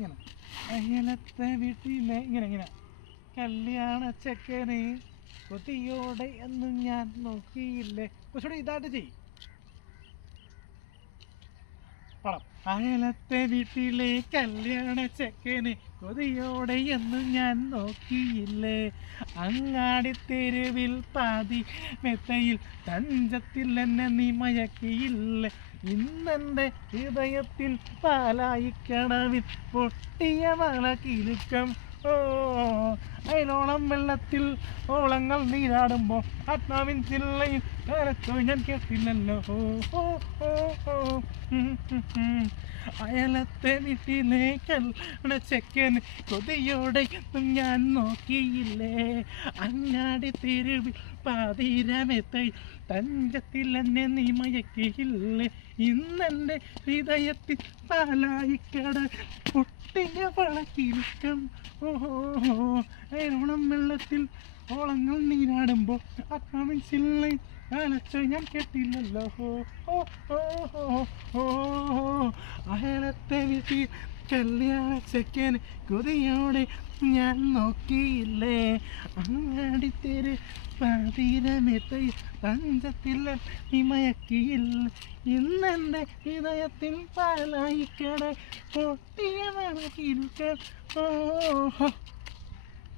ഇങ്ങനെ അയലത്തെ വീട്ടിലെ ഇങ്ങനെ ഇങ്ങനെ കല്യാണ ചെക്കനെ കൊതിയോടെ എന്നും ഞാൻ നോക്കിയില്ലേ. കുറച്ചുകൂടി ഇതായിട്ട് ചെയ്യും പടം. അയലത്തെ വീട്ടിലെ കല്യാണ ചെക്കനെ കൊതിയോടെ എന്നും ഞാൻ നോക്കിയില്ലേ. അങ്ങാടി തെരുവിൽ പാതി മെത്തയിൽ തഞ്ചത്തിൽ എന്നെ നീ മയക്കിയില്ലേ. ഇന്നെൻ്റെ ഹൃദയത്തിൽ പാലായി കടവിൽ പൊട്ടിയ വള കിലുക്കം. ഓ അയലോളം വെള്ളത്തിൽ ഓളങ്ങൾ നീരാടുമ്പോൾ ആത്മാവിൻ ചില്ലയിൽ കരച്ചോ ഞാൻ കേട്ടില്ലല്ലോ. അയലത്തെ വീട്ടിലെ കല്യാണ ചെക്കന് കൊതിയോടെ ഞാൻ നോക്കിയില്ലേ. അങ്ങാടി തെരുവിൽ പാതിരമെത്തൈ തഞ്ചത്തിൽ എന്നെ നീ മയക്കിയില്ലേ. ഇന്നെൻ്റെ ഹൃദയത്തിൽ പാലായി കട പൊട്ടിയ വളക്കിലുക്കം. ഓഹോ അയലോളം വെള്ളത്തിൽ ഓളങ്ങൾ നീരാടുമ്പോൾ ആത്മാവിൻ ചില്ലയിൽ അലച്ചോ ഞാൻ കേട്ടില്ലല്ലോ. അയലത്തെ വീട്ടിൽ കല്യാണ ചെക്കന് കൊതിയോടെ ഞാൻ നോക്കിയില്ലേ. അങ്ങാടിത്തേര് പാതിരമെത്തൈ തഞ്ചത്തിൽ മയക്കിയില്ല. ഇന്നെൻ്റെ ഹൃദയത്തിൽ പാലായി കട പൊട്ടിയ മണക്കിൽക്ക. ഓ